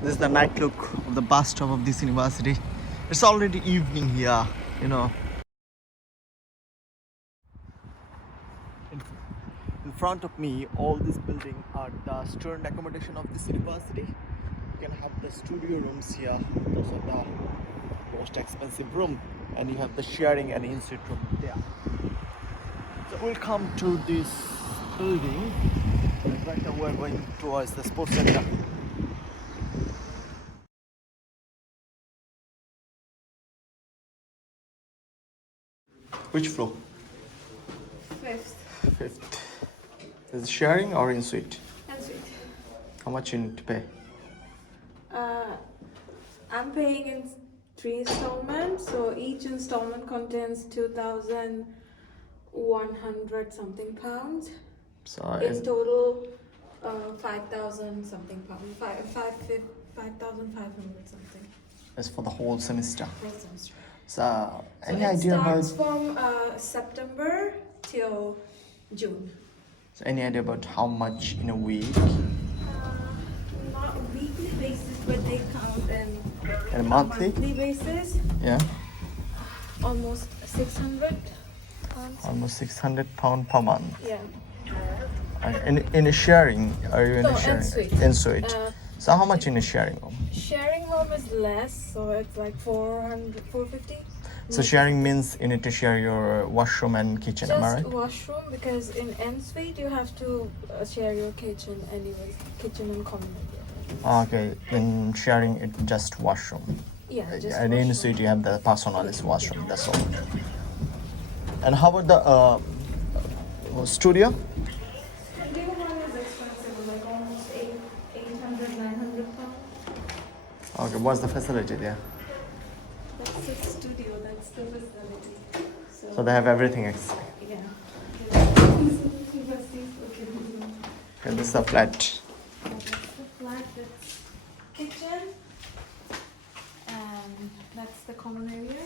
This is the night look of the bus stop of this university. It's already evening here, you know. In, in front of me, all these buildings are the student accommodation of this university. You can have the studio rooms here. Those are the most expensive room, and you have the sharing and in-suite room there. So we'll come to this building. And right now we're going towards the sports center. Which floor? Fifth. Fifth. Is it sharing or in suite? And sweet. How much you need to pay? I'm paying in 3 installments, so each installment contains 2,100 something pounds. So In total, 5,000 something pounds. 5,500 something. it's for the whole semester. Per semester. So So any it idea about starts from September till June. so any idea about how much in a week? Not weekly basis, but they count in And monthly? basis. Yeah. Almost 600 pounds. Almost £600 per month. Yeah. In a sharing, are you in No, a sharing? en-suite. In suite. Uh, So how much in a sharing room? Sharing home is less, so it's like 400, 450. So sharing means you need to share your washroom and kitchen, am I Just right? washroom, because in en-suite you have to share your kitchen anyways, kitchen and common area. Okay, in sharing it just washroom. Yeah, just And in washroom. suite you have the personalized washroom, that's all. And how about the studio? Studio one is expensive, like almost 800, 900 pounds. Okay, what's the facility there? That's the studio, that's the facility. So they have everything. Yeah. Okay, this is the flat. That's the flat, that's kitchen, and that's the common area.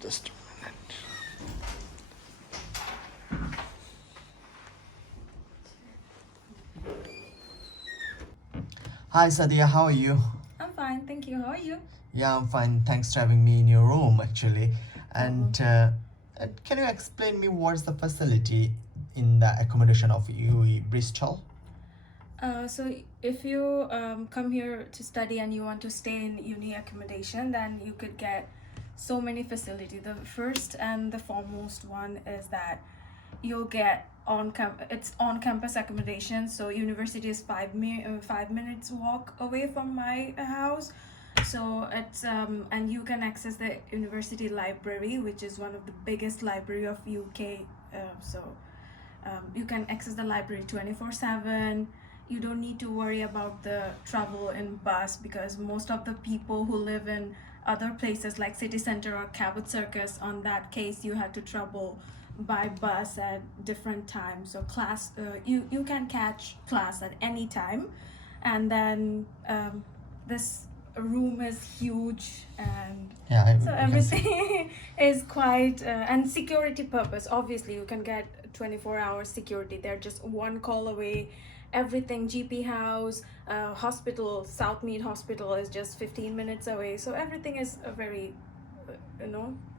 Just a minute. Hi Sadia, how are you? I'm fine, thank you. How are you? Yeah, I'm fine. Thanks for having me in your room actually. And can you explain me what's the facility in the accommodation of UWE Bristol? So if you come here to study and you want to stay in uni accommodation, then you could get so many facilities. The first and the foremost one is that you'll get it's on campus accommodation. So university is 5 minutes walk away from my house. So it's and you can access the university library, which is one of the biggest library of UK. You can access the library 24/7. You don't need to worry about the travel in bus, because most of the people who live in other places like city center or Cabot Circus, on that case you have to travel by bus at different times. So class, you can catch class at any time. And then this room is huge, and Yeah, so everything is quite and security purpose, obviously you can get 24-hour security. They're just one call away. Everything, GP house, hospital, Southmead Hospital is just 15 minutes away. So everything is very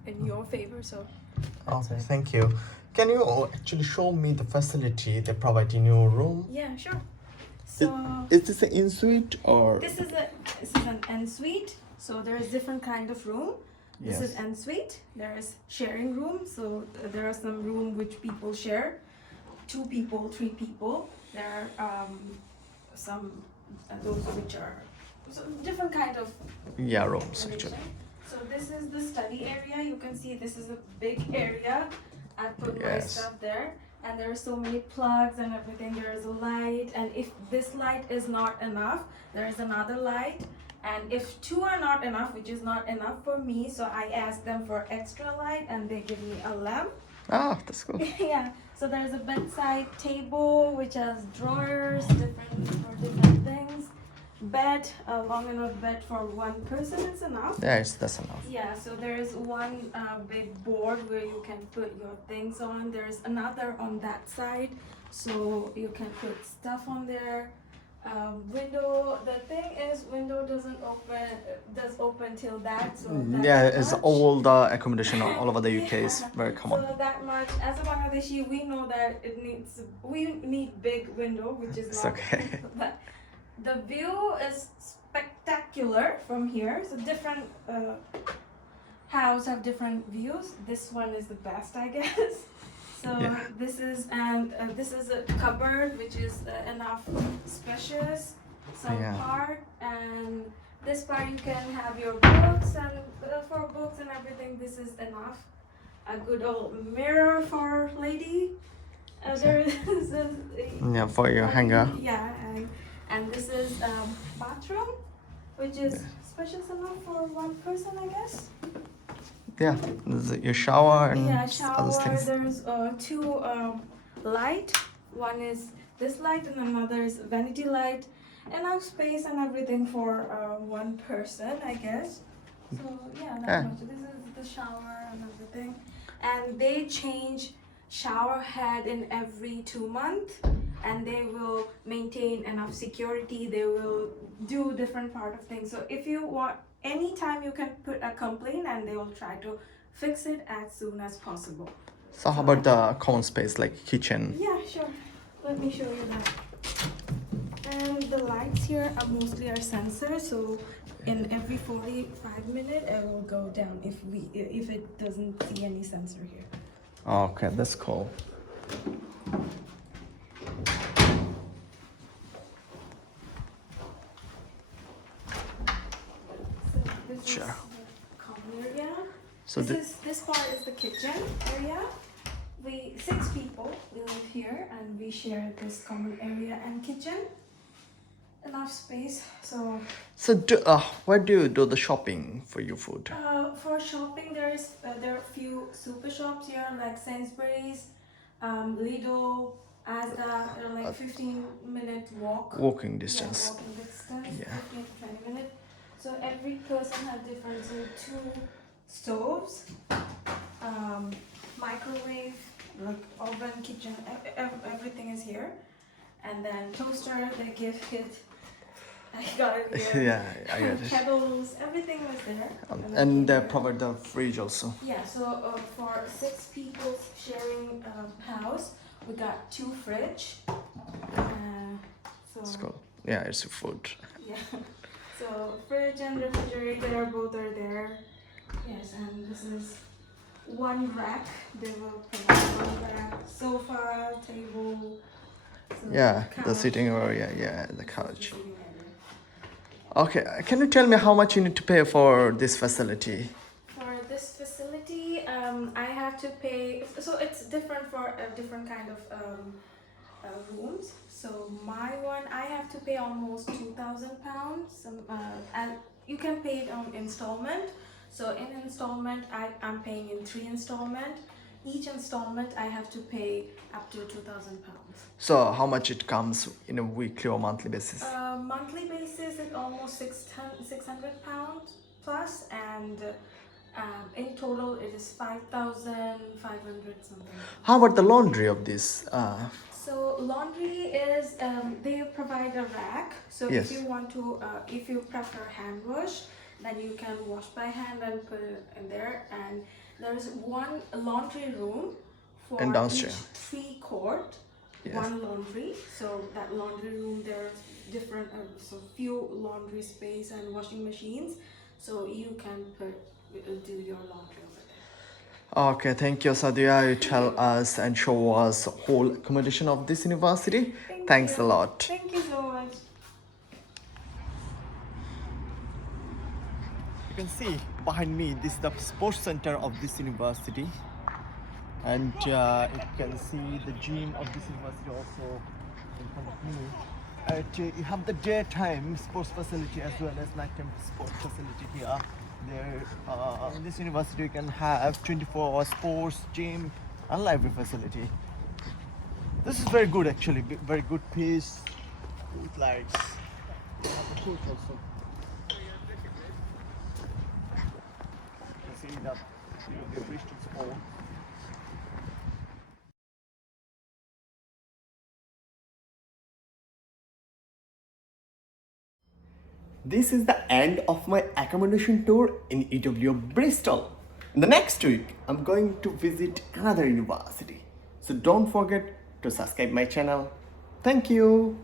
in your favor. So okay, thank you. Can you actually show me the facility they provide in your room? yeah, sure. So Is this an in-suite or? this is an en-suite. So there is different kind of room. This is Yes. en-suite. There is sharing room. So there are some room which people share, 2 people, 3 people. There are some those which are different kind of Yeah, rooms actually. condition. So this is the study area. You can see this is a big area. I put my Yes. stuff there, and there are so many plugs and everything. There is a light, and if this light is not enough, there is another light. And if 2 are not enough, which is not enough for me, so I ask them for extra light, and they give me a lamp. Ah, that's cool. Yeah. So there's a bedside table which has drawers, different things. Bed, a long enough bed for one person is enough. Yes, that's enough. Yeah, so there is one big board where you can put your things on. There's another on that side, so you can put stuff on there. Window. The thing is, window does open till that. So Yeah, that it's much. all the accommodation all over the UK is Yeah. very common. So that much. As a Bangladeshi, we know that we need big window, which is It's not. okay. But the view is spectacular from here. So different house have different views. This one is the best, I guess. So Yeah. this is a cupboard, which is enough spacious. Some Yeah. part, and this part you can have your books, and for books and everything, this is enough. A good old mirror for lady. There is Yeah, for your hanger. Yeah, and this is bathroom, which is spacious enough for one person, I guess. Yeah, there's your shower and Yeah, other shower. things. There's two light. One is this light, and another is vanity light. Enough space and everything for one person, I guess. So yeah, that Yeah. much. This is the shower and everything, and they change shower head in every 2 months, and they will maintain enough security. They will do different part of things. So if you want, anytime you can put a complaint, and they will try to fix it as soon as possible. So how about the common space like kitchen? Yeah, sure. Let me show you that. And the lights here are mostly our sensor, so in every 45 minutes it will go down if it doesn't see any sensor here. Okay, that's cool. So this Sure. is the common area. So This part is the kitchen area. We 6 people live here, and we share this common area and kitchen. Enough space. So where do you do the shopping for your food? for shopping, there are a few super shops here like Sainsbury's, Lidl, Asda. They're like 15-minute walk. Walking Yeah, distance. walking distance. Yeah. 15 to 20 minutes. So every person has different. So 2 stoves, microwave, like oven, kitchen. Everything is here, and then toaster. They give it. I got it here. Yeah, I get it. Kettles, everything was there. And they provide the fridge also. Yeah, so for 6 people sharing house, we got 2 fridge. It's cool. Yeah, it's food. Yeah. So fridge and refrigerator both are there. Yes, and this is one rack. They will provide one rack, sofa, table. So Yeah, the couch. sitting area. Yeah, the couch. Sitting area. Okay, can you tell me how much you need to pay for this facility? For this facility, I have to pay. So it's different for different kind of rooms. So my one, I have to pay almost £2,000. And you can pay it on installment. So in installment, I'm paying in 3 installment. Each installment, I have to pay up to £2,000. So how much it comes in a weekly or monthly basis? Monthly basis is almost £600 plus, and in total it is 5,500 something. How about the laundry of this? So laundry is they provide a rack. So Yes. if you want to, if you prefer hand wash, then you can wash by hand and put it in there. And there's one laundry room for And downstairs. each 3 quart. Yes. One laundry. So that laundry room, there's different, so few laundry space and washing machines. So you can do your laundry over there. Okay, thank you, Sadia. You tell us and show us whole accommodation of this university. Thanks you. a lot. Thank you so much. You can see behind me, this is the sports center of this university. And you can see the gym of this university also in front of me. You have the daytime sports facility as well as nighttime sports facility here. There, in this university, you can have 24-hour sports, gym, and library facility. This is very good actually, very good piece with lights. You have the coach also. You can see that UWE Bristol sport. this is the end of my accommodation tour in UWE Bristol. In the next week, I'm going to visit another university. So don't forget to subscribe my channel. Thank you.